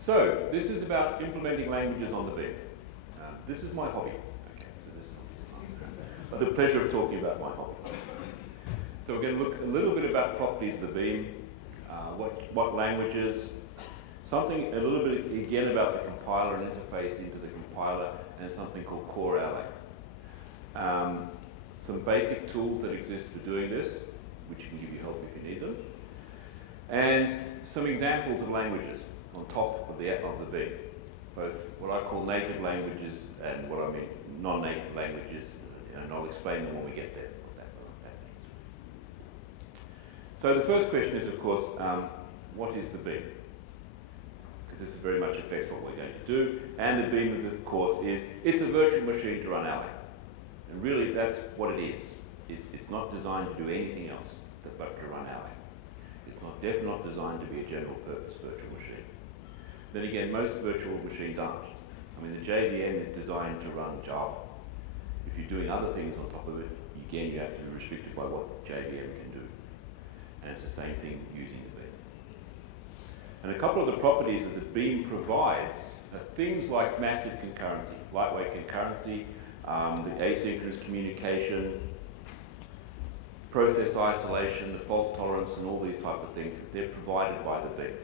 So, this is about implementing languages on the Beam. This is my hobby. Okay, so this is I have the pleasure of talking about my hobby. So we're going to look a little bit about properties of the Beam, what languages, something a little bit again about the compiler and interface into the compiler, and something called core Erlang. Some basic tools that exist for doing this, which can give you help if you need them, and some examples of languages on top of the Beam, both what I call native languages and what I mean non-native languages, and I'll explain them when we get there. What that means. So the first question is, of course, what is the Beam? Because this very much affects what we're going to do. And the Beam, of course, it's a virtual machine to run Erlang. And really, that's what it is. It's not designed to do anything else but to run Erlang. It's definitely not designed to be a general purpose virtual machine. Then again, most virtual machines aren't. I mean, the JVM is designed to run Java. If you're doing other things on top of it, again, you have to be restricted by what the JVM can do. And it's the same thing using the Beam. And a couple of the properties that the Beam provides are things like massive concurrency, lightweight concurrency, the asynchronous communication, process isolation, the fault tolerance, and all these type of things that they're provided by the Beam.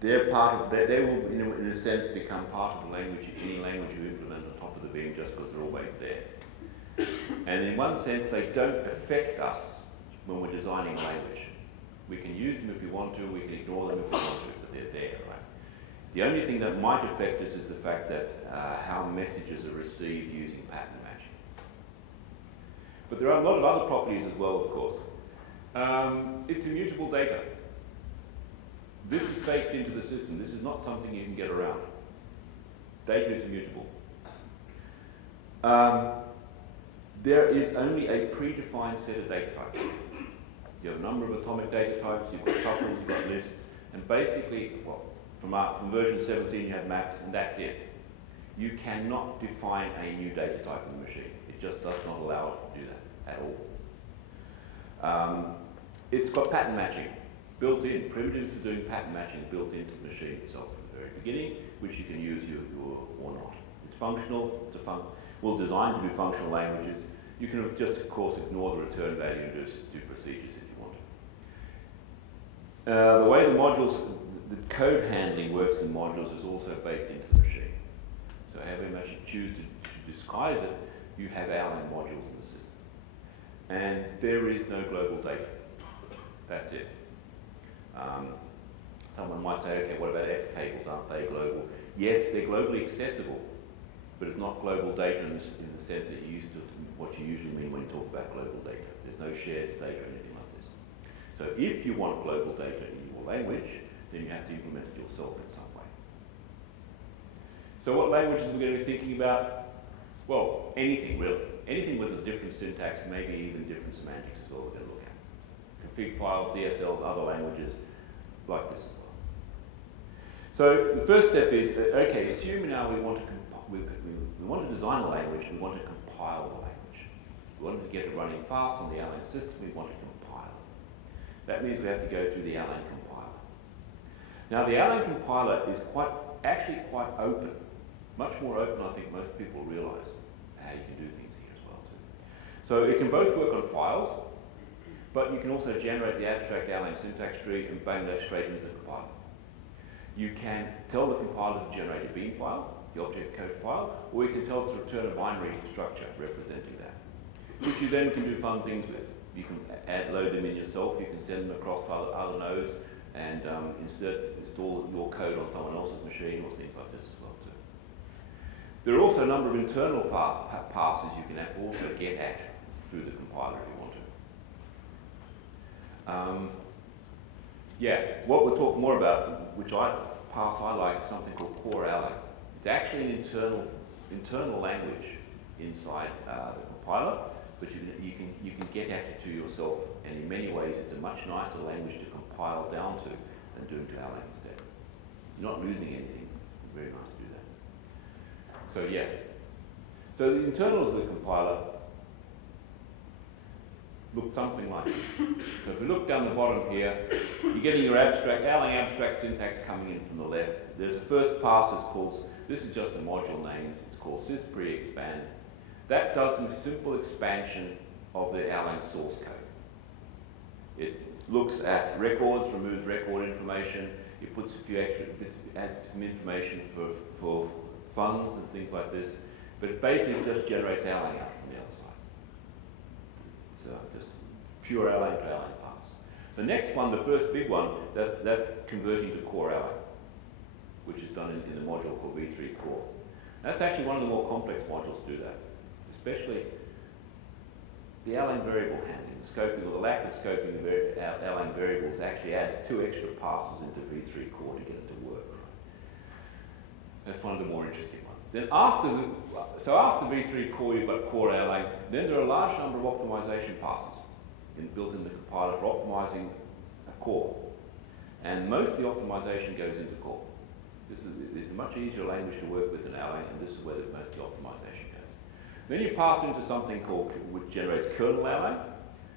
They're part of, they will, in a sense, become part of the language, any language you implement on top of the Beam, just because they're always there. And in one sense, they don't affect us when we're designing language. We can use them if we want to, we can ignore them if we want to, but they're there, right? The only thing that might affect us is the fact that how messages are received using pattern matching. But there are a lot of other properties as well, of course. It's immutable data. This is baked into the system. This is not something you can get around. Data is immutable. There is only a predefined set of data types. You have a number of atomic data types, you've got tuples, you've got lists, and basically, well, from version 17 you have maps, and that's it. You cannot define a new data type in the machine. It just does not allow it to do that at all. It's got pattern matching built in. Primitives for doing pattern matching built into the machine itself from the very beginning, which you can use or not. It's functional. Well designed to do functional languages. You can just, of course, ignore the return value and do procedures if you want to. The way the modules, the code handling works in modules is also baked into the machine. So however much you choose to disguise it, you have Erlang modules in the system. And there is no global data. That's it. Someone might say, okay, what about X tables? Aren't they global? Yes, they're globally accessible, but it's not global data in the sense that what you usually mean when you talk about global data. There's no shared state or anything like this. So if you want global data in your language, then you have to implement it yourself in some way. So what languages are we going to be thinking about? Well, anything really. Anything with a different syntax, maybe even different semantics is what we're going to look at. Config files, DSLs, other languages like this as well. So the first step is, okay, assume now we want to design the language, we want to compile the language. We want to get it running fast on the Erlang system, we want to compile it. That means we have to go through the Erlang compiler. Now the Erlang compiler is actually quite open, much more open I think most people realize how you can do things here as well too. So it can both work on files, but you can also generate the abstract Erlang syntax tree and bang that straight into the compiler. You can tell the compiler to generate a Beam file, the object code file, or you can tell it to return a binary structure representing that, which you then can do fun things with. You can load them in yourself, you can send them across to other nodes, and install your code on someone else's machine or things like this as well too. There are also a number of internal passes you can also get at through the compiler if you want to. What we'll talk more about, which I like, is something called core Erlang. It's actually an internal language inside the compiler, but you can get at it to yourself, and in many ways it's a much nicer language to compile down to than doing to Erlang instead. You're not losing anything. Very nice to do that. So the internals of the compiler look something like this. So if we look down the bottom here, you're getting your Erlang abstract syntax coming in from the left. There's a first pass is called, this is just a module name, it's called sys pre-expand. That does some simple expansion of the Erlang source code. It looks at records, removes record information, it puts a few extra bits, adds some information for funds and things like this, but it basically just generates Erlang out from the other side. It's just pure Erlang to Erlang pass. The next one, the first big one, that's converting to core Erlang, which is done in a module called v3 core. That's actually one of the more complex modules to do that, especially the Erlang variable handling, scoping, or the lack of scoping of Erlang variables actually adds 2 extra passes into v3 core to get it to work. That's one of the more interesting ones. Then after v3 core, you've got core Erlang. Then there are a large number of optimization passes built in the compiler for optimizing a core. And most of the optimization goes into core. It's a much easier language to work with than Erlang, and this is where most of the optimization goes. Then you pass into something which generates kernel Erlang.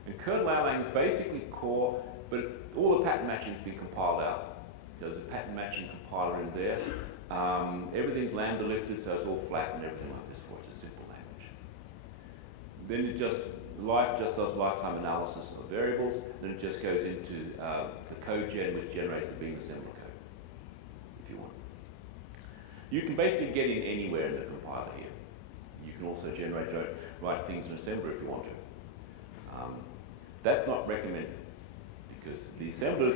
And kernel Erlang is basically core, but all the pattern matching has been compiled out. There's a pattern matching compiler in there. Everything's lambda lifted, so it's all flat and everything like this for it. It's a simple language. Then Life just does lifetime analysis of variables. Then it just goes into the code gen, which generates the beam assembler code, if you want. You can basically get in anywhere in the compiler here. You can also write things in assembler if you want to. That's not recommended because the assemblers,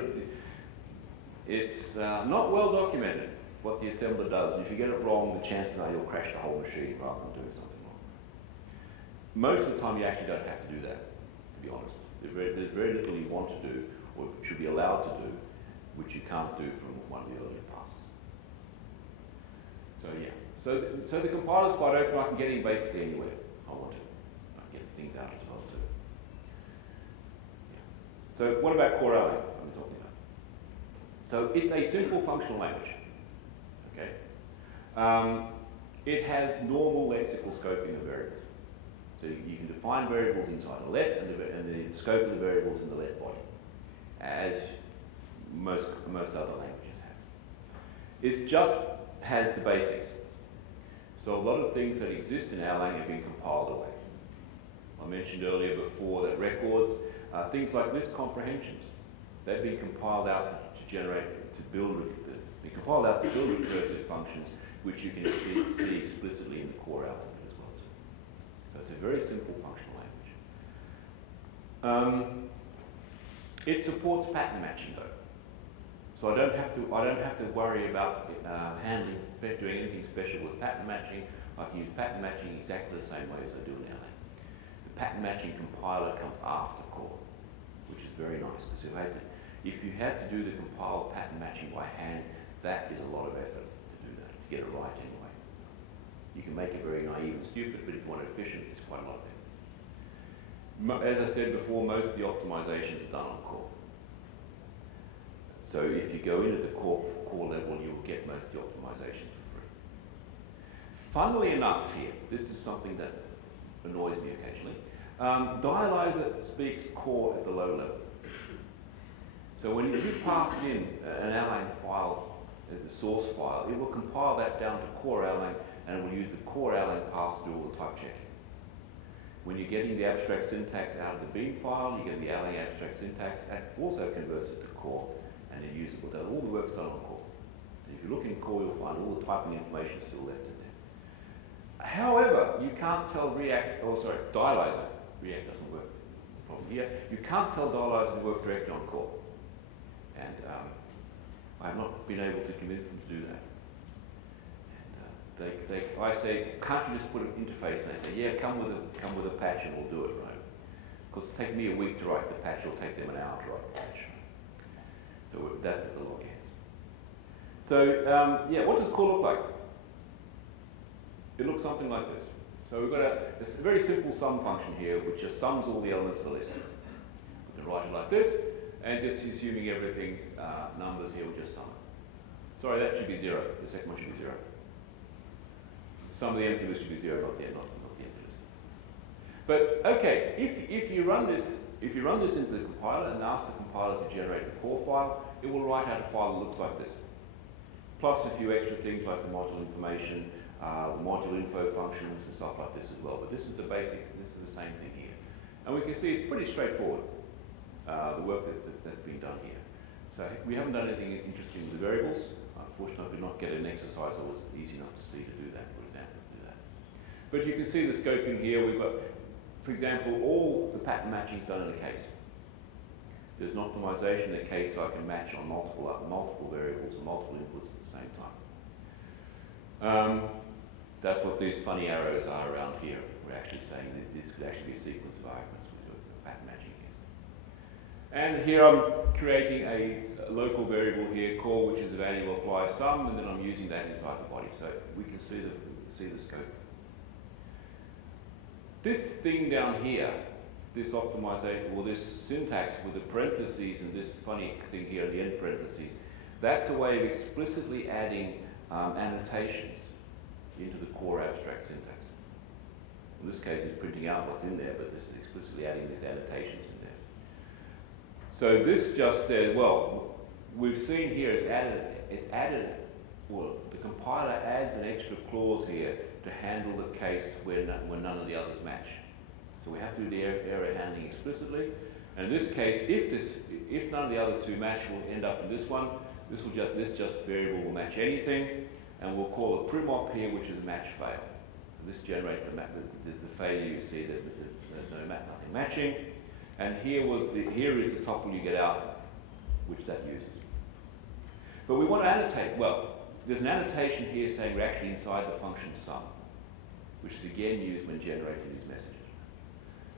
it's not well documented what the assembler does. And if you get it wrong, the chances are you'll crash the whole machine rather than doing something wrong. Most of the time, you actually don't have to do that, to be honest. There's very little you want to do or should be allowed to do, which you can't do from one of the earlier passes. So yeah. So the compiler is quite open. I can get in basically anywhere I want to. I can get things out as well too. Yeah. So what about core Erlang I'm talking about? So it's a simple functional language. Okay. It has normal lexical scoping of variables. So you can define variables inside a let and the scope of the variables in the let body, as most other languages have. It just has the basics. So a lot of things that exist in Erlang have been compiled away. I mentioned earlier before that records, things like list comprehensions, they've been compiled out to build recursive functions, which you can see explicitly in the core Erlang as well too. So it's a very simple functional language. It supports pattern matching though. So I don't have to worry about doing anything special with pattern matching. I can use pattern matching exactly the same way as I do in Erlang. The pattern matching compiler comes after core, which is very nice because if you had to do the compiled pattern matching by hand, that is a lot of effort to do that, to get it right anyway. You can make it very naive and stupid, but if you want it efficient, it's quite a lot of effort. As I said before, most of the optimizations are done on core. So if you go into the core level, you'll get most of the optimizations for free. Funnily enough here, this is something that annoys me occasionally. Dialyzer speaks core at the low level. So when you pass in an Erlang file as a source file, it will compile that down to core Erlang, and it will use the core Erlang pass to do all the type checking. When you're getting the abstract syntax out of the beam file, you get the Erlang abstract syntax, that also converts it to core, and then use it with all the work's done on core. And if you look in core, you'll find all the typing information still left in there. However, you can't tell dialyzer, React doesn't work, problem here, you can't tell dialyzer to work directly on core. And I have not been able to convince them to do that. And I say, can't you just put an interface? And they say, yeah, come with a patch and we'll do it, right? Because it'll take me a week to write the patch, it'll take them an hour to write the patch. So that's at the log ends. So yeah, what does core look like? It looks something like this. So we've got a very simple sum function here, which just sums all the elements of the list. We can write it like this, and just assuming everything's numbers here, we'll just sum it. Sorry, that should be 0. The second one should be 0. Some of the empty list should be 0, not the empty list. But okay, if you run this If you run this into the compiler and ask the compiler to generate the core file, it will write out a file that looks like this. Plus a few extra things like the module information, the module info functions and stuff like this as well. But this is the basic, this is the same thing here. And we can see it's pretty straightforward, the work that's been done here. So we haven't done anything interesting with the variables. Unfortunately, I did not get an exercise that was easy enough to see to do that, for example, to do that. But you can see the scoping here. We've got, for example, all the pattern matching is done in a case. There's an optimization in a case so I can match on multiple variables or multiple inputs at the same time. That's what these funny arrows are around here. We're actually saying that this could actually be a sequence of arguments we do a pattern matching case. And here I'm creating a local variable here, core, which is a value of apply sum, and then I'm using that inside the body, so we can see the scope. This thing down here, this optimization, or this syntax with the parentheses and this funny thing here at the end parentheses, that's a way of explicitly adding annotations into the core abstract syntax. In this case, it's printing out what's in there, but this is explicitly adding these annotations in there. So this just says, well, we've seen here it's added, well, the compiler adds an extra clause here to handle the case where none of the others match. So we have to do the error handling explicitly. And in this case, if none of the other two match, we'll end up in this one. This just variable will match anything, and we'll call a primop here, which is match fail. And this generates the failure. You see that there's nothing matching. And here is the tuple you get out, which that uses. But we want to annotate. Well, there's an annotation here saying we're actually inside the function sum, which is again used when generating these messages.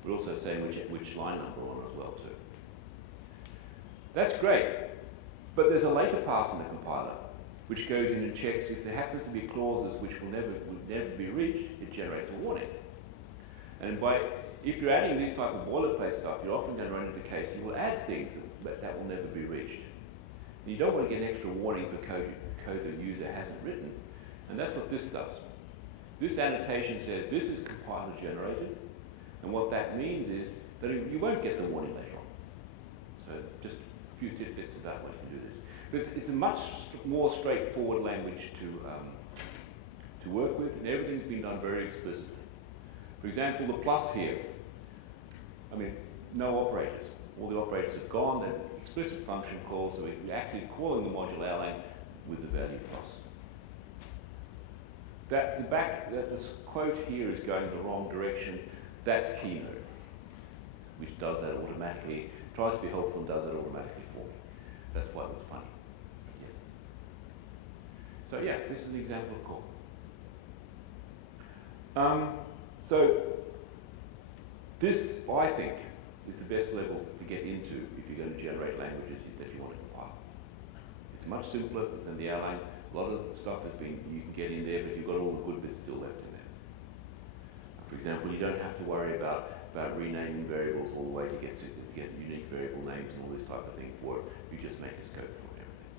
We're also saying which line number we're on as well too. That's great, but there's a later pass in the compiler which goes in and checks if there happens to be clauses which will never be reached. It generates a warning. And if you're adding these type of boilerplate stuff, you're often going to run into the case you will add things that will never be reached. And you don't want to get an extra warning for code the user hasn't written, and that's what this does. This annotation says this is compiler generated, and what that means is that you won't get the warning later on. So just a few tidbits about what you can do this. But it's a much more straightforward language to work with, and everything's been done very explicitly. For example, the plus here, I mean, no operators. All the operators are gone, then explicit function calls, so we're actually calling the module Erlang with the value plus. This quote here is going the wrong direction. That's Keynote, which does that automatically, tries to be helpful and does that automatically for me. That's why it was funny. Yes. So yeah, this is an example of call. So this, I think, is the best level to get into if you're going to generate languages that you want to compile. It's much simpler than the Erlang. A lot of stuff you can get in there, but you've got all the good bits still left in there. For example, you don't have to worry about renaming variables all the way to get unique variable names and all this type of thing for it. You just make a scope for everything.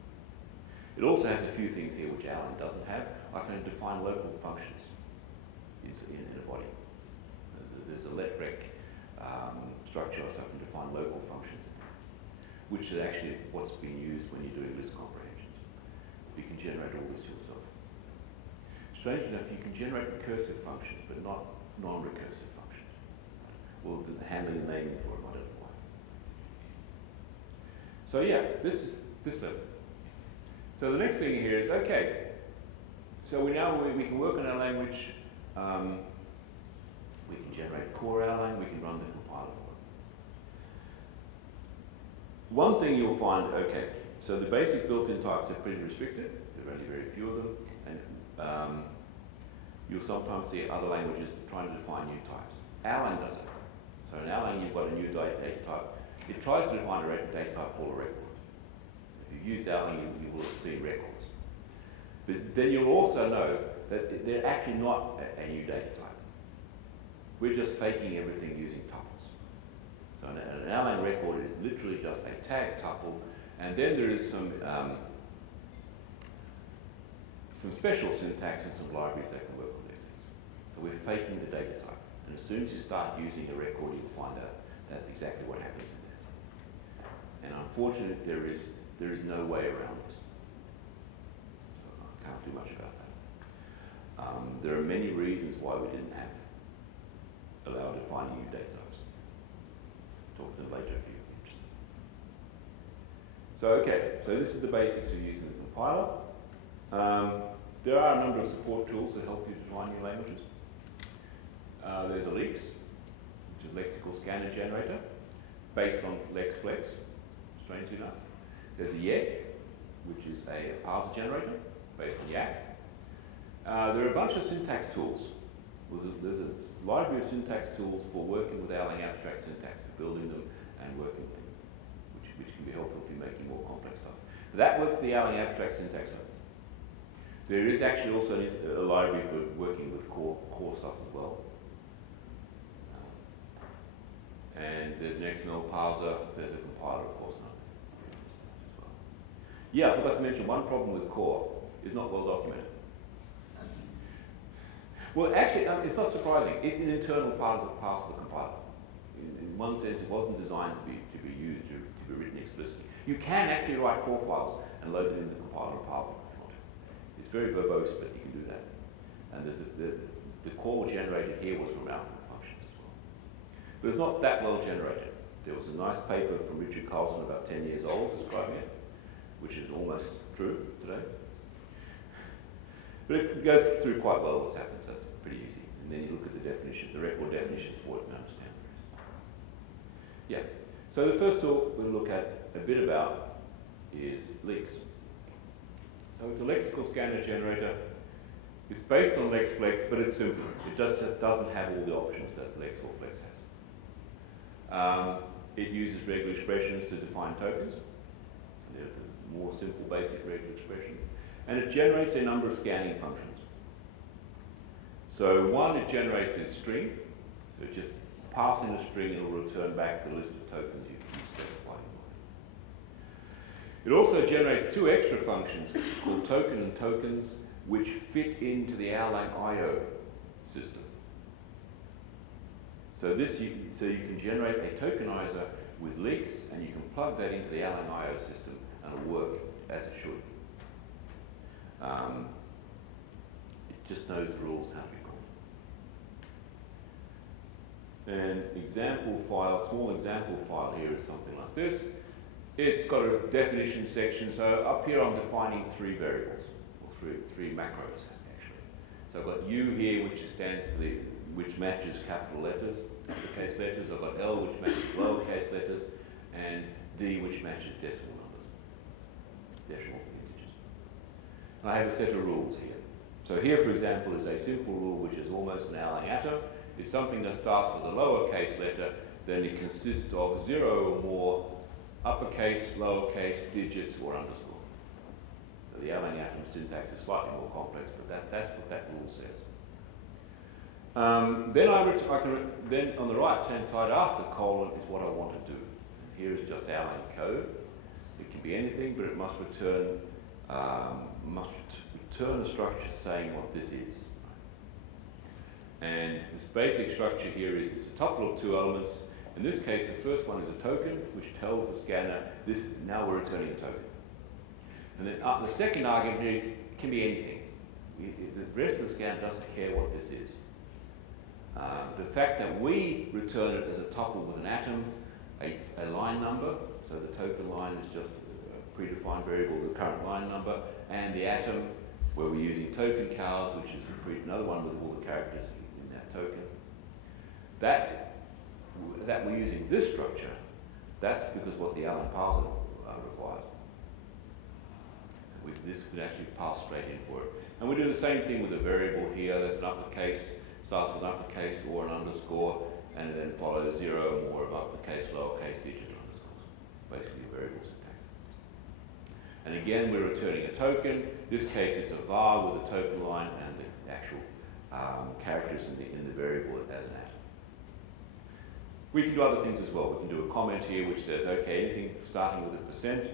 It also has a few things here which Erlang doesn't have. I can define local functions in a body. There's a letrec structure, so I can define local functions, which is actually what's being used when you're doing list comprehensions. You can generate all this yourself. Strange enough, you can generate recursive functions, but not non-recursive functions. Well, the handling and naming for them, I don't know why. So yeah, this is this level. So the next thing here is, okay, so we can work on our language. We can generate core Erlang, we can run the compiler for it. One thing you'll find, okay, so the basic built-in types are pretty restricted. There are only very few of them, and you'll sometimes see other languages trying to define new types. Erlang does it. So in Erlang, you've got a new data type. It tries to define a data type called a record. If you've used Erlang, you will see records. But then you'll also know that they're actually not a new data type. We're just faking everything using tuples. So an Erlang record is literally just a tag tuple, and then there is some special syntax and some libraries that can work on these things. So we're faking the data type. And as soon as you start using a record, you'll find out That's exactly what happens in there. And unfortunately, there is no way around this. So I can't do much about that. There are many reasons why we didn't have allowed defining new data types. Talk to them later if you're interested. So okay, so this is the basics of using the compiler. There are a number of support tools that help you define new languages. There's a leex, which is lexical scanner generator, based on lex flex, strangely enough. There's a yecc, which is a parser generator, based on yecc. There are a bunch of syntax tools. There's a library of syntax tools for working with Erlang abstract syntax, for building them and working with them, which can be helpful if you're making more complex stuff. But that works the Erlang abstract syntax. There is actually also a library for working with core stuff as well. And there's an XML parser, there's a compiler, of course, and other stuff as well. Yeah, I forgot to mention one problem with core is not well documented. Well, actually, it's not surprising. It's an internal part of the compiler. In one sense, it wasn't designed to be used, to be written explicitly. You can actually write core files and load it into the compiler and parse them if you want to. It's very verbose, but you can do that. And there's the core generated here was from output functions as well. But it's not that well generated. There was a nice paper from Richard Carlson about 10 years old describing it, which is almost true today. But it goes through quite well what's happened, so it's pretty easy. And then you look at the definition, the record definitions for it and understand what it is. Yeah. So the first tool we'll look at a bit about is leex. So it's a lexical scanner generator. It's based on lex flex, but it's simpler. It just doesn't have all the options that lex or flex has. It uses regular expressions to define tokens. They're the more simple, basic regular expressions. And it generates a number of scanning functions. So one, it generates a string. So it just passes in a string and it will return back the list of tokens you specified in. It also generates two extra functions called token and tokens, which fit into the Erlang I/O system. So you can generate a tokenizer with leex, and you can plug that into the Erlang I/O system, and it'll work as it should. It just knows the rules how to be called. An example file, small example file here is something like this. It's got a definition section. So up here I'm defining three variables, or three macros actually. So I've got U here, which stands for which matches capital letters, uppercase letters. I've got L, which matches lowercase letters, and D, which matches decimal numbers, decimal integers. And I have a set of rules here. So here, for example, is a simple rule which is almost an Erlang atom. It's something that starts with a lowercase letter, then it consists of 0 or more uppercase, lowercase, digits, or underscore. So the Erlang atom syntax is slightly more complex, but that's what that rule says. Then on the right-hand side after colon is what I want to do. Here is just Erlang code. It can be anything, but it must return a structure saying what this is. And this basic structure here is it's a tuple of two elements. In this case, the first one is a token, which tells the scanner now we're returning a token. And then the second argument here can be anything. The rest of the scanner doesn't care what this is. The fact that we return it as a tuple with an atom, a line number, so the token line is just a predefined variable, the current line number, and the atom, where we're using token cows, which is another one with all the characters in that token. That we're using this structure, that's because what the Erlang parser requires. So this could actually pass straight in for it. And we do the same thing with a variable here. That's an uppercase, starts with an uppercase or an underscore, and then follows 0 or more of uppercase, lowercase, digit, or underscores. Basically a variable syntax. And again, we're returning a token. In this case, it's a var with a token line and the actual characters in the variable as an atom. We can do other things as well. We can do a comment here which says, okay, anything starting with a %,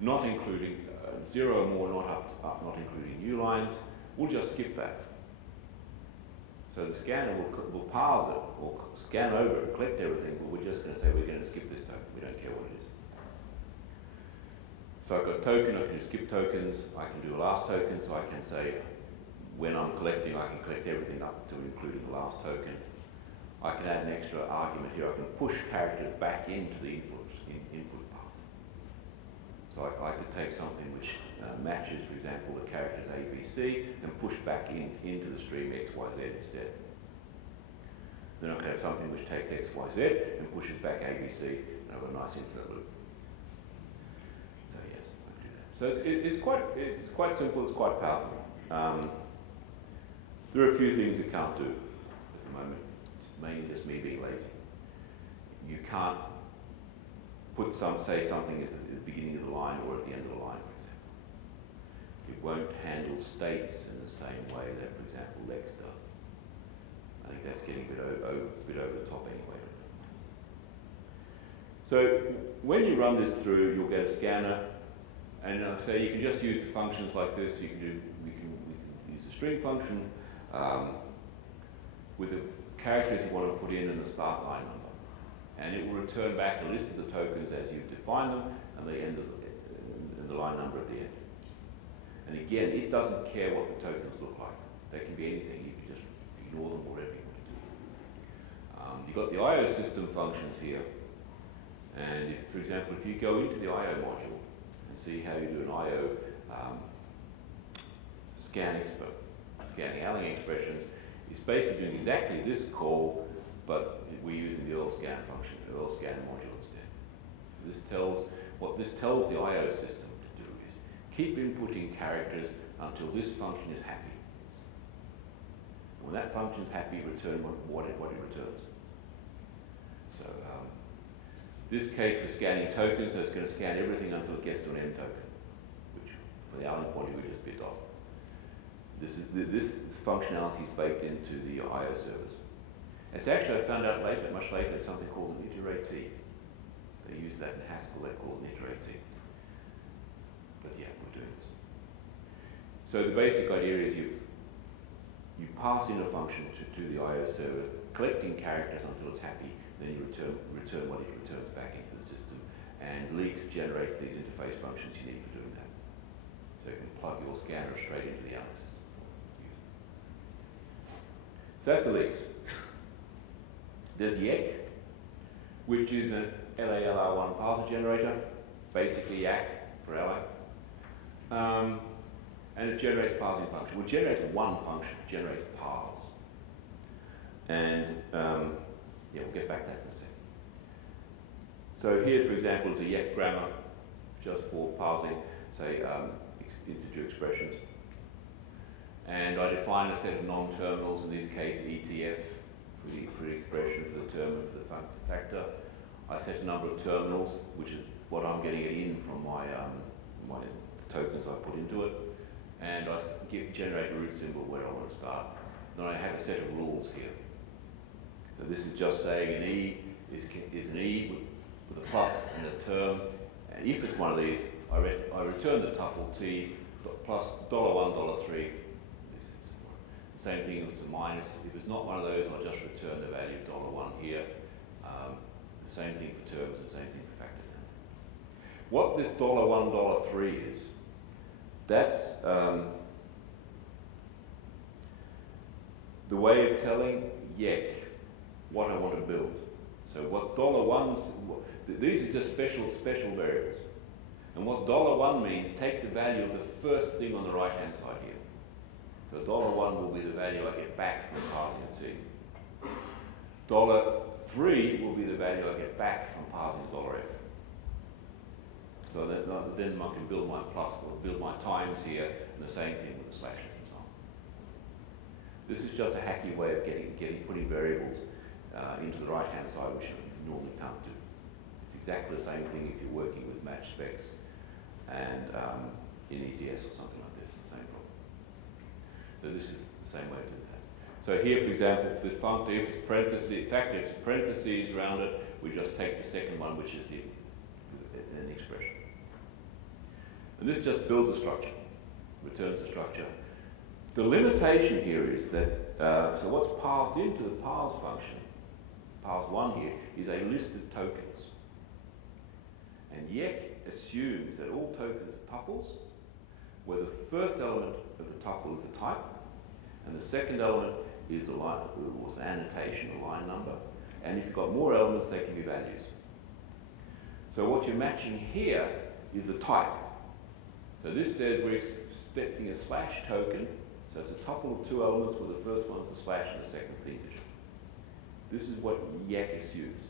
not including 0 or more, not including new lines. We'll just skip that. So the scanner will parse it, or scan over it, collect everything, but we're just going to say we're going to skip this token. We don't care what it is. So I've got token, I can do skip tokens, I can do a last token, so I can say when I'm collecting, I can collect everything up to including the last token. I can add an extra argument here. I can push characters back into the input path. So I could take something which matches, for example, the characters A, B, C, and push back into the stream X, Y, Z instead. Then I can have something which takes X, Y, Z and pushes back A, B, C, and I've got a nice infinite loop. So yes, I can do that. So it's quite simple. It's quite powerful. There are a few things it can't do at the moment. It's mainly just me being lazy. You can't say something is at the beginning of the line or at the end of the line, for example. It won't handle states in the same way that, for example, leex does. I think that's getting a bit over the top anyway. So when you run this through, you'll get a scanner, and so you can just use the functions like this. We can use a string function with the characters you want to put in and the start line number. And it will return back a list of the tokens as you define them and the end of the line number at the end. And again, it doesn't care what the tokens look like. They can be anything. You can just ignore them whatever you want to do. You've got the IO system functions here. And if, for example, if you go into the IO module and see how you do an IO scanning Erlang expressions, it's basically doing exactly this call, but we're using the Erlang scan function, the Erlang scan module instead. What this tells the IO system to do is keep inputting characters until this function is happy. When that function is happy, return what it returns. So this case we're scanning tokens, so it's going to scan everything until it gets to an end token, which for the Erlang body we just bit off. This functionality is baked into the IO servers. It's actually, I found out much later, something called an iterate. They use that in Haskell, they call it an iterate. But yeah, we're doing this. So the basic idea is you pass in a function to the IO server, collecting characters until it's happy, then you return what it returns back into the system. And leex generates these interface functions you need for doing that. So you can plug your scanner straight into the Erlang system. So that's the leex. There's yecc, which is an LALR1 parser generator, basically yecc for Erlang. And it generates parsing function. Well, it generates one function, it generates parse. And yeah, we'll get back to that in a second. So here, for example, is a yecc grammar just for parsing, say, integer expressions. And I define a set of non-terminals, in this case ETF, for the expression, for the term, and for the factor. I set a number of terminals, which is what I'm getting it in from my tokens I put into it. And I generate a root symbol where I want to start. Then I have a set of rules here. So this is just saying an E is an E with a plus and a term. And if it's one of these, I return the tuple T plus $1, $3. The same thing if it's a minus. If it's not one of those, I'll just return the value $1 here. The same thing for terms, the same thing for factor term. What this $1, $3 is, that's the way of telling yecc what I want to build. So what $1's, these are just special variables. And what $1 means, take the value of the first thing on the right hand side here. So $1 will be the value I get back from parsing a T. $3 will be the value I get back from parsing $f. So then I can build my plus, or build my times here, and the same thing with the slashes and so on. This is just a hacky way of putting variables into the right-hand side, which you normally can't do. It's exactly the same thing if you're working with match specs and in ETS or something like this, the same problem. So this is the same way to do that. So here, for example, for this function, if it's parentheses around it, we just take the second one, which is an expression. And this just builds a structure, returns a structure. The limitation here is that, so what's passed into the parse function, parse1 here, is a list of tokens. And yecc assumes that all tokens are tuples, where the first element of the tuple is the type, and the second element is a line, or an annotation, a line number. And if you've got more elements, they can be values. So what you're matching here is the type. So this says we're expecting a slash token, so it's a tuple of two elements where the first one's a slash and the second's the integer. This is what yecc assumes.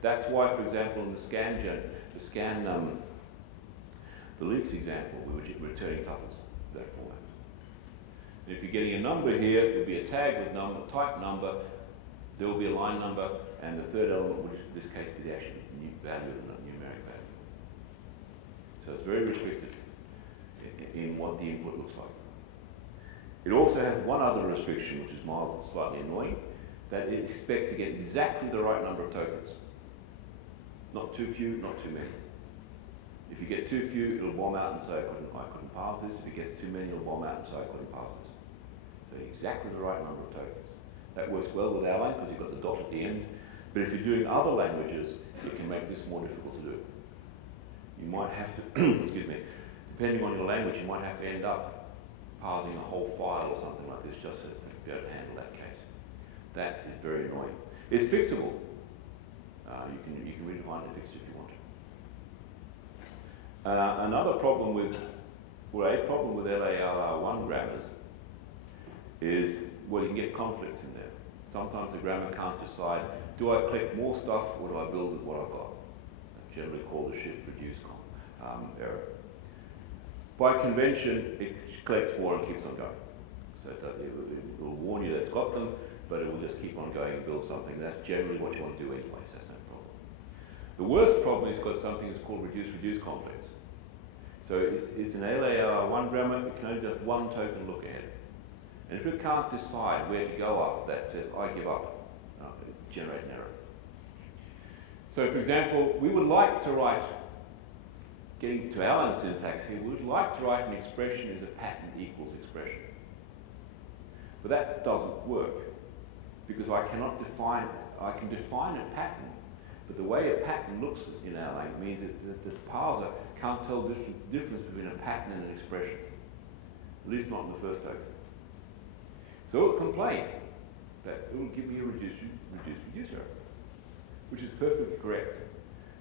That's why, for example, in the leex example, we're returning tuples, that format. And if you're getting a number here, it will be a tag with number, type number, there will be a line number, and the third element would, in this case, be the actual value of the numeric value. So it's very restricted in what the input looks like. It also has one other restriction, which is slightly annoying, that it expects to get exactly the right number of tokens. Not too few, not too many. If you get too few, it'll bomb out and say, I couldn't pass this. If it gets too many, it'll bomb out and say, I couldn't pass this. So exactly the right number of tokens. That works well with Erlang because you've got the dot at the end. But if you're doing other languages, it can make this more difficult to do. You might have to, excuse me, depending on your language, you might have to end up parsing a whole file or something like this just to be able to handle that case. That is very annoying. It's fixable. You can redefine and fix it if you want to. Another problem with, well, a problem with LARR1 grammars is, well, you can get conflicts in there. Sometimes the grammar can't decide, do I collect more stuff or do I build with what I've got? That's generally called a shift-reduce error. By convention, it collects more and keeps on going. So it will warn you that it's got them, but it will just keep on going and build something. That's generally what you want to do anyway, so that's no problem. The worst problem is it's got something that's called reduce conflicts. So it's an LARR1 grammar, it can only just one token look ahead. And if it can't decide where to go after that, it says, I give up, it generate an error. So for example, we would like to write, getting to Erlang syntax here, we would like to write an expression as a pattern equals expression. But that doesn't work, because I cannot define it. I can define a pattern, but the way a pattern looks in Erlang means that the parser can't tell the difference between a pattern and an expression, at least not in the first token. So it'll complain that it will give me a reduce error, which is perfectly correct.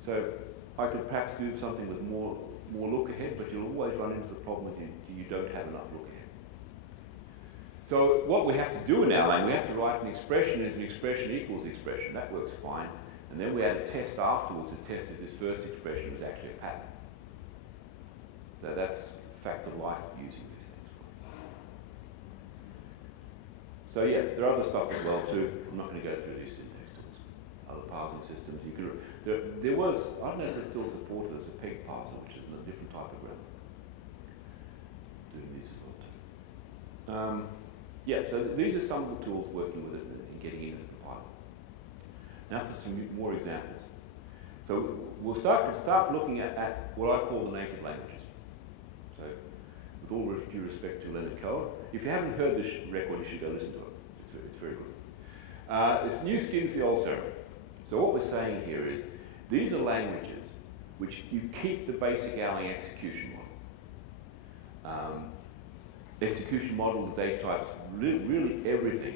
So I could perhaps do something with more look ahead, but you'll always run into the problem that you don't have enough look ahead. So what we have to do in Erlang, we have to write an expression as an expression equals expression. That works fine. And then we add a test afterwards to test if this first expression is actually a pattern. So that's fact of life using these things. So yeah, there are other stuff as well too. I'm not going to go through these syntax tools. Other parsing systems. You could, there was, I don't know if they're still supported as a peg parser, which is a different type of grammar. Doing these as well too. Yeah, so these are some of the tools working with it and getting into the pilot. Now for some more examples. So we'll start looking at what I call the native languages. So with all due respect to Leonard Cohen, if you haven't heard this record, you should go listen to it. It's very good. It's new skin for the old ceremony. So what we're saying here is, these are languages which you keep the basic Erlang execution model. Execution model, the data types, really everything,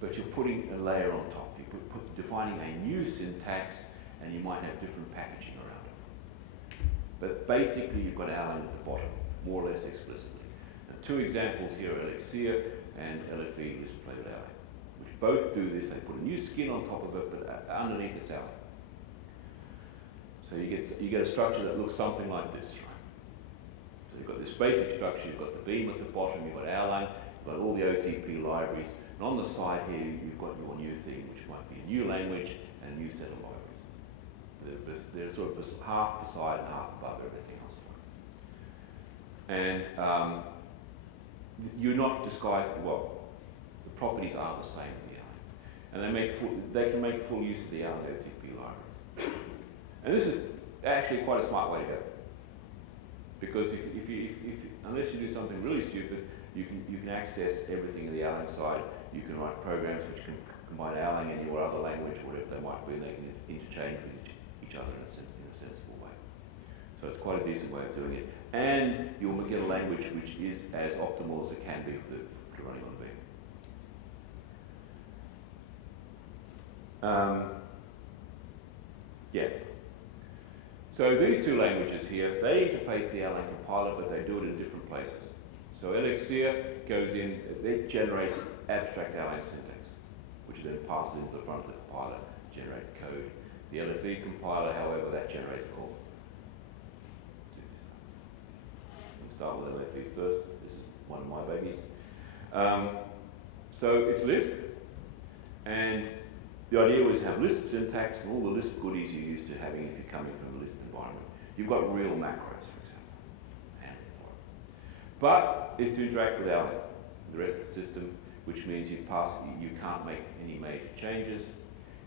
but you're putting a layer on top. You're defining a new syntax, and you might have different packaging around it. But basically, you've got Erlang at the bottom, more or less explicitly. And two examples here are yecc and LFE, Lisp Flavoured Erlang, which both do this. They put a new skin on top of it, but underneath it's Erlang. So you get a structure that looks something like this. So you've got this basic structure, you've got the beam at the bottom, you've got Erlang, you've got all the OTP libraries, and on the side here you've got your new thing, which might be a new language and a new set of libraries. They're sort of half beside and half above everything else. And you're not disguising, well, the properties are the same in the Erlang. And they can make full use of the Erlang OTP libraries. And this is actually quite a smart way to go. Because if unless you do something really stupid, you can access everything in the Erlang side. You can write programs which can combine Erlang and your other language, whatever they might be, and they can interchange with each other in a sensible way. So it's quite a decent way of doing it. And you'll get a language which is as optimal as it can be for running on VM. Yeah. So these two languages here, they interface the Erlang compiler, but they do it in different places. So yecc goes in, it generates abstract Erlang syntax, which then passes into the front of the compiler, generate code. The LFV compiler, however, that generates code. Let's start with LFV first. This is one of my babies. So it's Lisp, and the idea was to have Lisp syntax and all the Lisp goodies you're used to having if you're coming from a Lisp environment. You've got real macros, for example, handled for it. But it's to interact with the rest of the system, which means you can't make any major changes.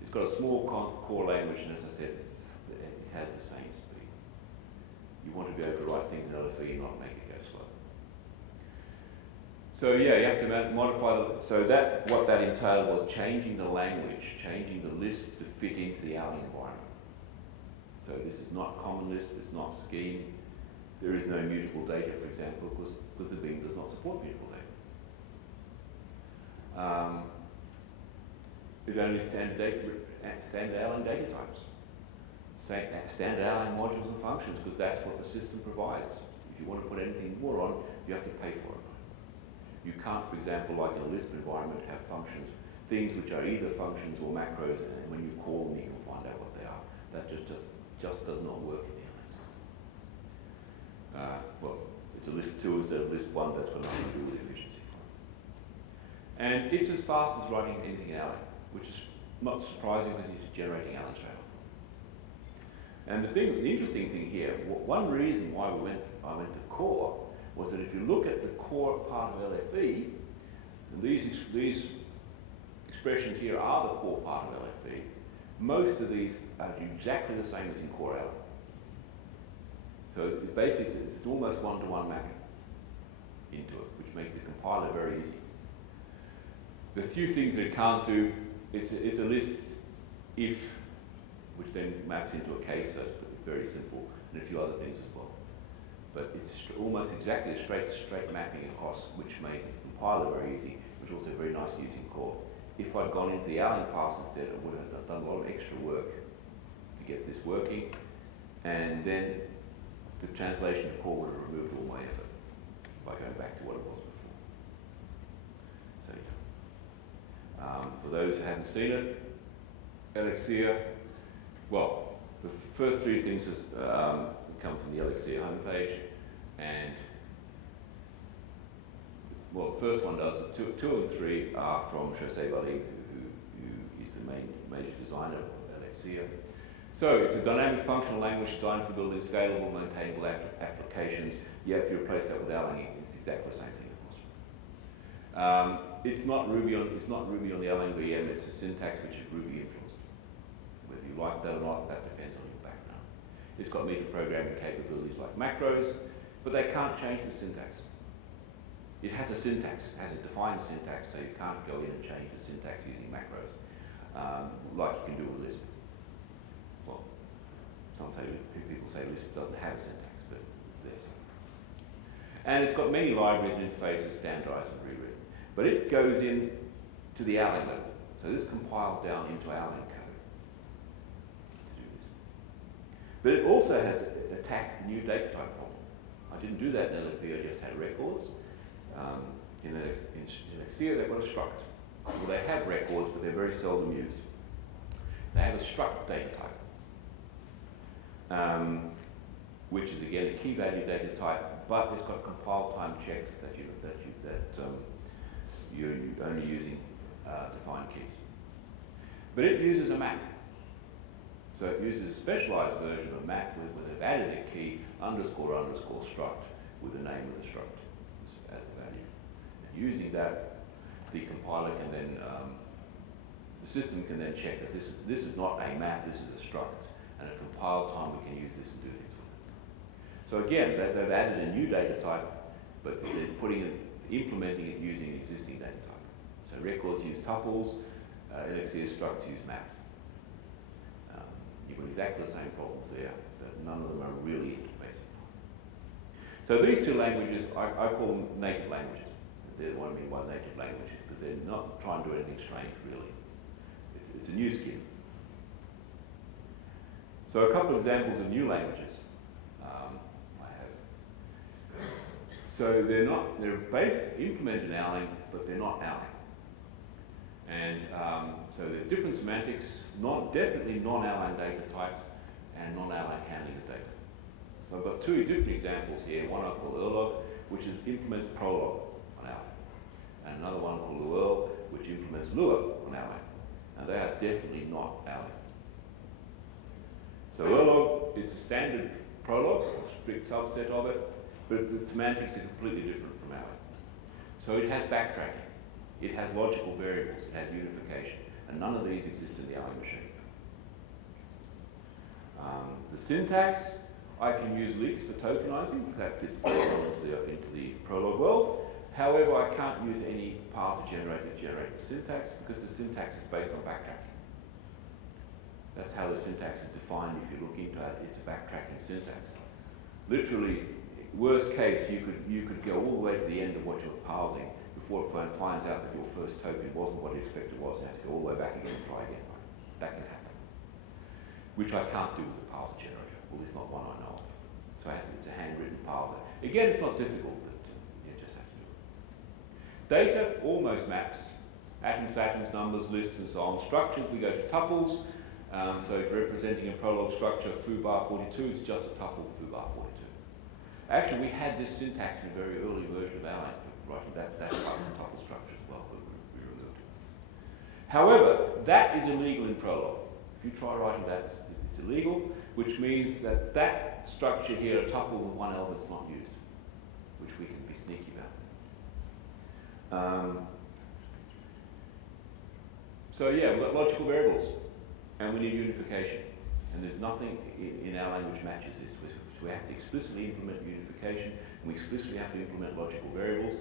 It's got a small core language, and as I said, it has the same speed. You want to be able to write things in LFV and not make it go slow. So yeah, you have to modify what that entailed was changing the language, changing the Lisp to fit into the Erlang environment. So this is not common Lisp, it's not scheme. There is no mutable data, for example, because the Vim does not support mutable data. It only standard Erlang data types. Standard Erlang modules and functions, because that's what the system provides. If you want to put anything more on, you have to pay for it. You can't, for example, like in a Lisp environment, have functions, things which are either functions or macros, and when you call them, you can find out what they are. That just does not work in the Erlang system. Well, it's a Lisp 2 instead of Lisp 1, that's got nothing to do with efficiency. And it's as fast as writing anything in Erlang, which is not surprising because it's generating Erlang straight off. And the interesting thing here, one reason why I went to core was that if you look at the core part of LFE, and these expressions here are the core part of LFE, most of these are exactly the same as in core Erlang. So basically it's almost one-to-one mapping into it, which makes the compiler very easy. The few things that it can't do, it's a list if, which then maps into a case, so it's very simple, and a few other things as well. But it's almost exactly a straight mapping across, which made the compiler very easy, which was also very nice using core. If I'd gone into the Erlang pass instead, I would have done a lot of extra work to get this working, and then the translation to core would have removed all my effort by going back to what it was before. So yeah. For those who haven't seen it, yecc, well, the first three things come from the yecc homepage, and well, the first one does. Two and three are from José Vallée, who is the major designer of yecc. So it's a dynamic functional language designed for building scalable, maintainable applications. Yeah, if you replace that with Erlang, it's exactly the same thing, of course. It's not Ruby on the Erlang VM. It's a syntax which is Ruby influenced. Whether you like that or not, that depends on your background. It's got meta-programming capabilities like macros, but they can't change the syntax. It has a syntax, it has a defined syntax, so you can't go in and change the syntax using macros, like you can do with Lisp. Well, people say Lisp doesn't have a syntax, but it's there. So. And it's got many libraries and interfaces standardized and rewritten. But it goes in to the Erlang level. So this compiles down into Erlang code to do this. But it also has attacked the new data type problem. I didn't do that in LFV, I just had records. In yecc, they've got a struct. Well, they have records, but they're very seldom used. They have a struct data type, which is again a key value data type, but it's got compile time checks that you're only using defined keys. But it uses a map. So it uses a specialized version of a map where they've added a key __ struct with the name of the struct as a value. And using that, the compiler can then, the system can then check that this is not a map, this is a struct. And at compile time, we can use this and do things with it. So again, they've added a new data type, but they're implementing it using an existing data type. So records use tuples, LXCS structs use maps. You've got exactly the same problems there, but none of them are really basic. So these two languages, I call them native languages. They're what I mean by native languages, because they're not trying to do anything strange, really. It's a new skin. So a couple of examples of new languages I have. So they're implemented in Erlang, but they're not Erlang. And so there are different semantics, definitely non-Erlang data types and non-Erlang handling of data. So I've got two different examples here. One I call Erlang, which implements Prolog on Erlang, and another one called Luerl, which implements Luerl on Erlang. And they are definitely not Erlang. So Erlang, it's a standard Prolog, a strict subset of it, but the semantics are completely different from Erlang. So it has backtracking. It has logical variables, it has unification, and none of these exist in the Erlang machine. The syntax, I can use leex for tokenizing, that fits very well into the Prolog world. However, I can't use any parser generator to generate the syntax because the syntax is based on backtracking. That's how the syntax is defined if you look into it, it's a backtracking syntax. Literally, worst case, you could go all the way to the end of what you're parsing before it finds out that your first token wasn't what you expected it was, and you have to go all the way back again and try again. That can happen. Which I can't do with the parser generator. Well, it's not one I know of. So it's a handwritten parser. Again, it's not difficult, but you just have to do it. Data almost maps. Atoms, numbers, lists, and so on. Structures, we go to tuples. So if you're representing a Prolog structure, foo bar 42 is just a tuple foo bar 42. Actually, we had this syntax in a very early version of Erlang for writing that type of tuple structure as well, but we removed it. However, that is illegal in Prolog. If you try writing that, it's illegal, which means that that structure here, a tuple with one element, is not used, which we can be sneaky about. So yeah, we've got logical variables, and we need unification. And there's nothing in our language matches this. We have to explicitly implement unification, and we explicitly have to implement logical variables.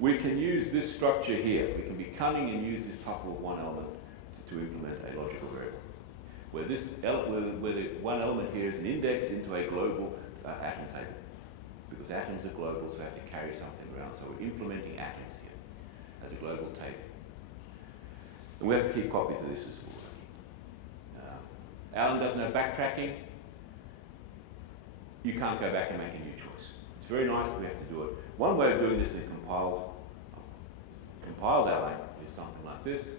We can use this structure here. We can be cunning and use this tuple of one element to implement a logical variable. Where the one element here is an index into a global atom table. Because atoms are global, so we have to carry something around. So we're implementing atoms here as a global table. And we have to keep copies of this as well. Erlang doesn't have backtracking. You can't go back and make a new choice. It's very nice, but we have to do it. One way of doing this in compiled Erlang is something like this.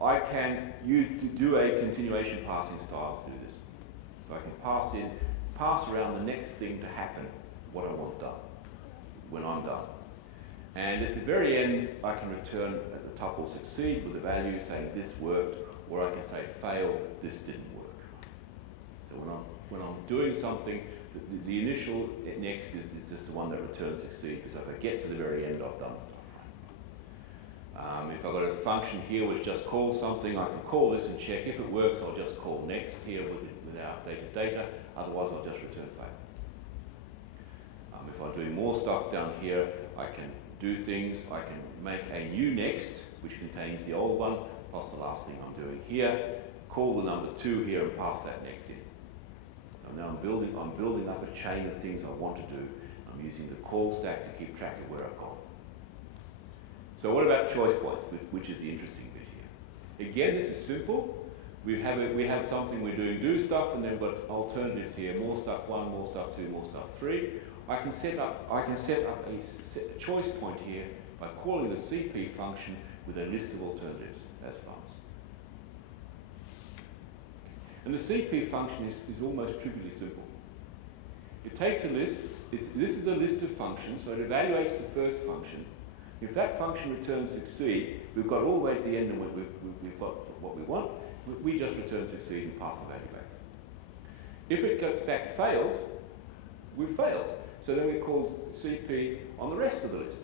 I can do a continuation passing style to do this. So I can pass around the next thing to happen, what I want done, when I'm done. And at the very end, I can return the tuple succeed with a value saying this worked, or I can say fail, this didn't work. So when I'm doing something, the initial next is just the one that returns succeed, because if I get to the very end, I've done stuff right. If I've got a function here which just calls something, I can call this and check. If it works, I'll just call next here with our updated data, otherwise I'll just return fail. If I'm doing more stuff down here, I can do things. I can make a new next, which contains the old one, plus the last thing I'm doing here, call the number 2 here and pass that next in. So now I'm building up a chain of things I want to do. I'm using the call stack to keep track of where I've gone. So what about choice points, which is the interesting bit here? Again, this is simple. We have something we're doing do stuff, and then we've got alternatives here, more stuff 1, more stuff 2, more stuff 3. I can set up a choice point here by calling the CP function with a list of alternatives as funds. And the CP function is almost trivially simple. It takes a list, this is a list of functions, so it evaluates the first function. If that function returns succeed, we've got all the way to the end and we've got what we want, we just return succeed and pass the value back. If it gets back failed, we've failed. So then we call CP on the rest of the list.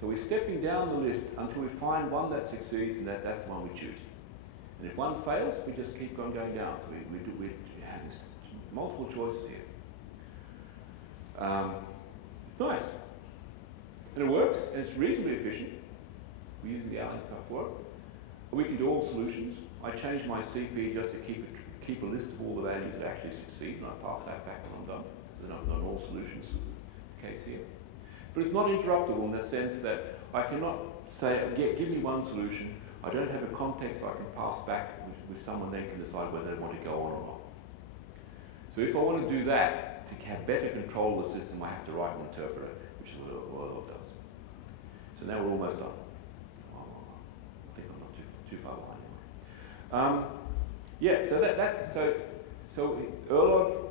So we're stepping down the list until we find one that succeeds, and that's the one we choose. And if one fails, we just keep on going down. So we have multiple choices here. It's nice. And it works, and it's reasonably efficient. We're using the Erlang stuff for it. We can do all solutions. I change my CP just to keep a list of all the values that actually succeed, and I pass that back when I'm done. Then I've done all solutions case here. But it's not interruptible in the sense that I cannot say, give me one solution. I don't have a context I can pass back with someone then can decide whether they want to go on or not. So if I want to do that, to have better control of the system, I have to write an interpreter, which is what Luerl does. So now we're almost done. I think I'm not too far behind. Yeah, so Erlang,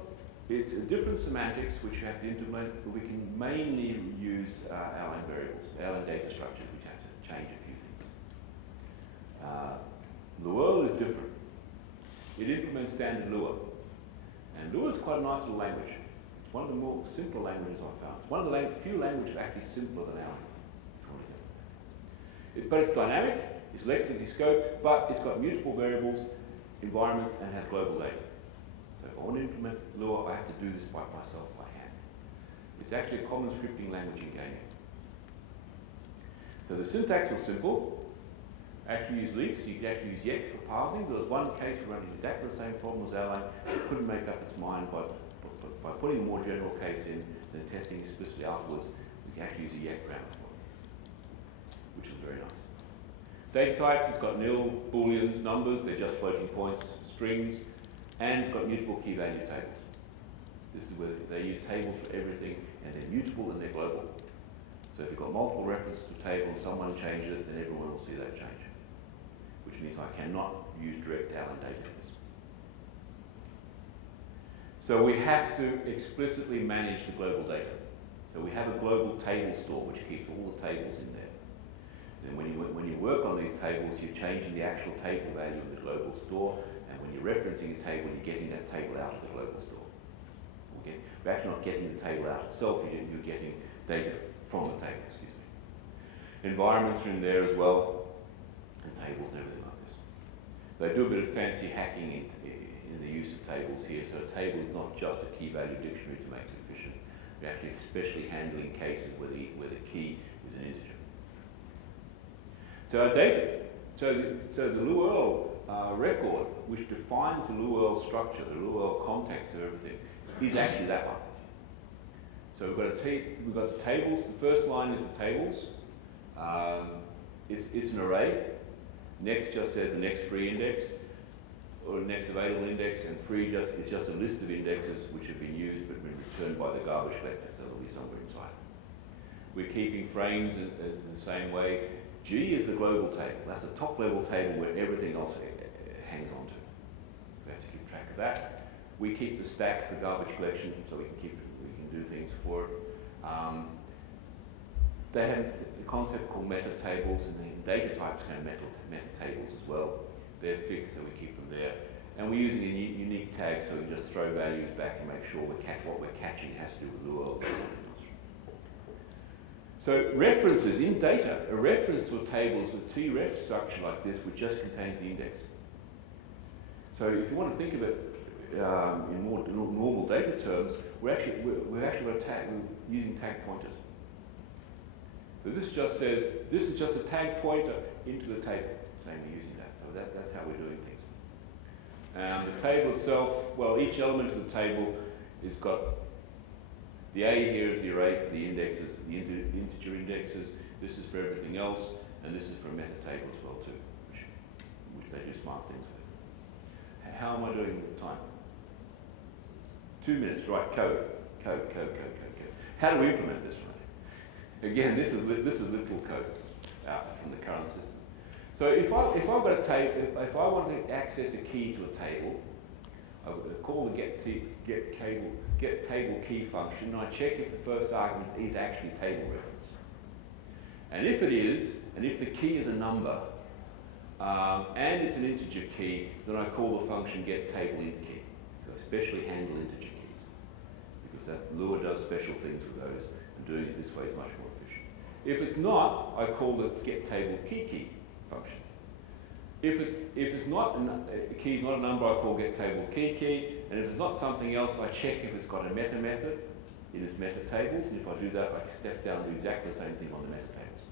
it's a different semantics which you have to implement, but we can mainly use Erlang variables, Erlang data structures, which have to change a few things. Luerl is different. It implements standard Lua. And Lua is quite a nice little language. It's one of the more simpler languages I've found. It's one of the few languages actually simpler than Erlang. But it's dynamic, it's lexically scoped, but it's got mutable variables, environments, and has global data. So if I want to implement Lua, I have to do this by myself, by hand. It's actually a common scripting language in gaming. So the syntax was simple. I actually use leex. You could actually use yecc for parsing. There was one case running exactly the same problem as Erlang. It couldn't make up its mind by putting a more general case in, then testing explicitly afterwards. We can actually use a yecc parameter for it, which was very nice. Data types, it's got nil, booleans, numbers, they're just floating points, strings, and it's got mutable key value tables. This is where they use tables for everything, and they're mutable and they're global. So if you've got multiple references to a table and someone changes it, then everyone will see that change. Which means I cannot use direct Erlang data for this. So we have to explicitly manage the global data. So we have a global table store which keeps all the tables in there. Then when you work on these tables, you're changing the actual table value in the global store, and when you're referencing a table, you're getting that table out of the global store. We're actually not getting the table out itself, you're getting data from the table, excuse me. Environments are in there as well, and tables and everything like this. They do a bit of fancy hacking in the use of tables here, so a table is not just a key value dictionary to make it efficient. We're actually especially handling cases where the key is an integer. So our data, so the Luerl record, which defines the Luerl structure, the Luerl context of everything, is actually that one. So we've got the tables. The first line is the tables. It's an array. Next just says the next free index, or the next available index, and free is just a list of indexes which have been used but been returned by the garbage collector, so they'll be somewhere inside. We're keeping frames in the same way. G is the global table. That's the top level table where everything else hangs on to. We have to keep track of that. We keep the stack for garbage collection, so we can do things for it. They have a concept called meta tables, and the data types kind of meta tables as well. They're fixed, so we keep them there. And we're using a unique tag, so we can just throw values back and make sure what we're catching has to do with Luerl or something else. So references in data, a reference to a table is a T-ref structure like this, which just contains the index. So if you want to think of it in more normal data terms, we're using tag pointers. So this just says, this is just a tag pointer into the table, saying we're using that. So that's how we're doing things. The table itself, well, each element of the table is got, the A here is the array for the indexes, the integer indexes. This is for everything else, and this is for a meta table as well too, which they do smart things with. How am I doing with time? 2 minutes, right? Code. How do we implement this, right? Again, this is literal code from the current system. So if I've got a table, if I want to access a key to a table, I would call the get table key function, and I check if the first argument is actually table reference. And if it is, and if the key is a number, and it's an integer key, then I call the function get table int key. I especially handle integer keys, because Luerl does special things with those, and doing it this way is much more efficient. If it's not, I call the get table key function. If it's not a key is not a number, I call get table key, and if it's not something else, I check if it's got a meta method, in its meta tables, and if I do that, I can step down and do exactly the same thing on the meta tables.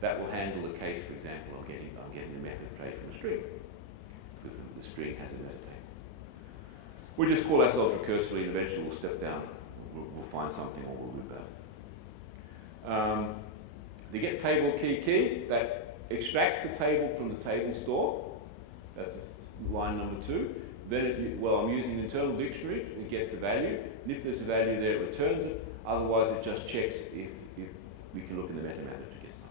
That will handle the case, for example, I'm getting the method phrase from a string, because the string has a meta table. We'll just call ourselves recursively, and eventually we'll step down, we'll find something, or we'll move out. The get table key, that extracts the table from the table store. That's line number 2. Then, I'm using the internal dictionary, it gets the value, and if there's a value there, it returns it. Otherwise, it just checks if we can look in the meta method to get stuff.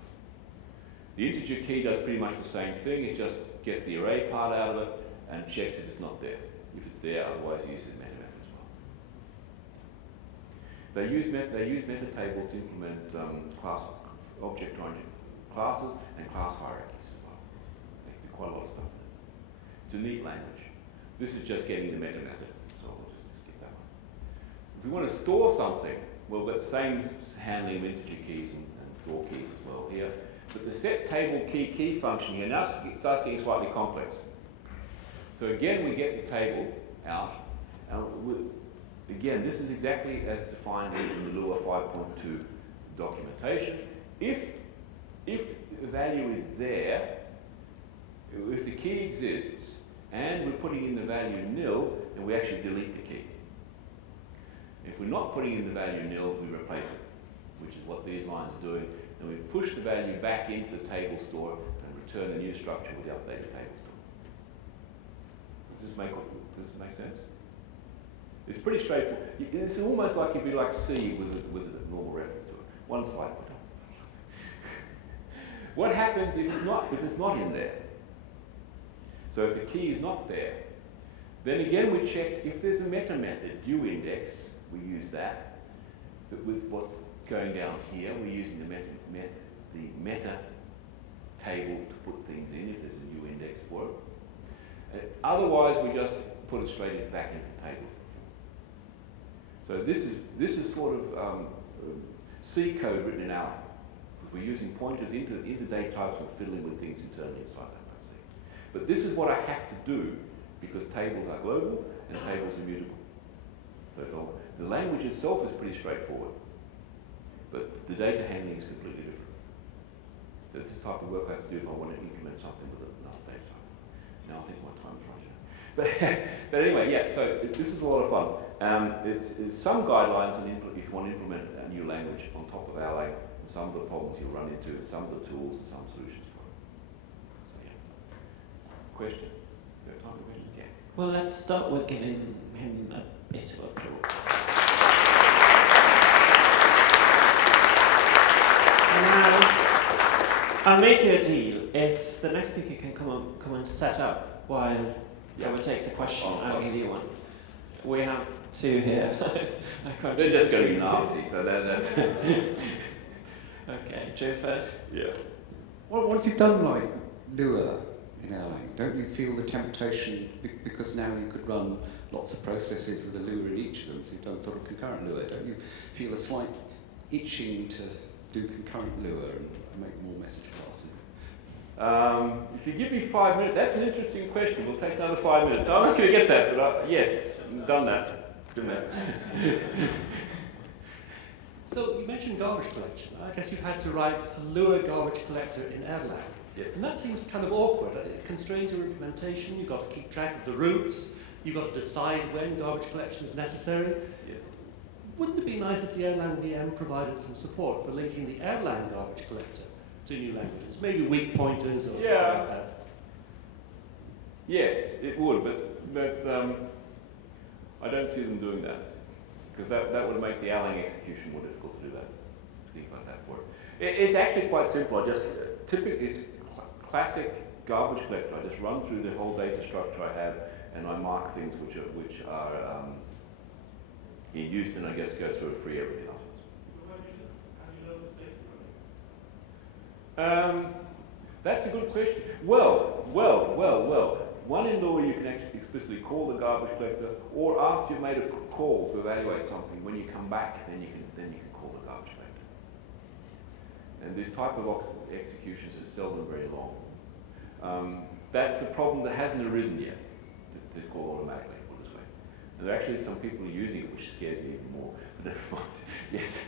The integer key does pretty much the same thing, it just gets the array part out of it and checks if it's not there. If it's there, otherwise it uses the meta method as well. They use meta tables to implement object-oriented classes and class hierarchies as well. They do quite a lot of stuff. It's a neat language. This is just getting the meta method, so we'll just skip that one. If we want to store something, well, we've got the same handling of integer keys and store keys as well here. But the set table key function here now starts getting slightly complex. So again, we get the table out. Again, this is exactly as defined in the Luerl 5.2 documentation. If the value is there, if the key exists, and we're putting in the value nil, then we actually delete the key. If we're not putting in the value nil, we replace it, which is what these lines are doing. And we push the value back into the table store and return the new structure with the updated table store. Does this make sense? It's pretty straightforward. It's almost like it'd be like C with a normal reference to it. One slide. What happens if it's not in there? So if the key is not there, then again we check if there's a meta method, doIndex, we use that. But with what's going down here, we're using the meta table to put things in if there's a new index for it. Otherwise, we just put it straight back into the table. So this is sort of C code written in Erlang. We're using pointers into data types and fiddling with things internally inside that. But this is what I have to do because tables are global and tables are mutable. So the language itself is pretty straightforward, but the data handling is completely different. So this is the type of work I have to do if I want to implement something with another data type. Now I think my time is running out. But anyway, yeah, so this is a lot of fun. It's some guidelines if you want to implement a new language on top of Erlang, and some of the problems you'll run into, and some of the tools and some solutions. Question? You have time for questions? Yeah. Well, let's start with giving him a bit of applause. I'll make you a deal. If the next speaker can come and set up while Robert takes a question, I'll give you one. We have 2 here. They're just going to be nasty, so that's... Okay, Joe first. Yeah. What have you done like Luerl in Erlang? Don't you feel the temptation, because now you could run lots of processes with a Luerl in each of them, so you've done sort of concurrent Luerl, don't you feel a slight itching to do concurrent Luerl and make more message classes? If you give me 5 minutes, that's an interesting question. We'll take another 5 minutes. I'm not going to get that, but yes, I've done that. Done that. So you mentioned garbage collection. I guess you've had to write a Luerl garbage collector in Erlang. Yes. And that seems kind of awkward. It constrains your implementation. You've got to keep track of the routes. You've got to decide when garbage collection is necessary. Yes. Wouldn't it be nice if the Erlang VM provided some support for linking the Erlang garbage collector to new languages? Maybe weak pointers or something like that. Yes, it would, but I don't see them doing that. Because that would make the Erlang execution more difficult to do that. Things like that for it. It's actually quite simple. I just typically it's classic garbage collector. I just run through the whole data structure I have, and I mark things which are in use, and I guess go through and free everything else. That's a good question. Well. One in Luerl you can actually explicitly call the garbage collector, or after you've made a call to evaluate something, when you come back, then you can call the garbage collector. And this type of executions is seldom very long. That's a problem that hasn't arisen yet, to call automatically, put it this way. And there are actually some people who are using it, which scares me even more. Never mind. Yes.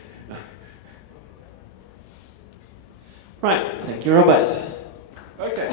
Right, thank you, Robert. Okay.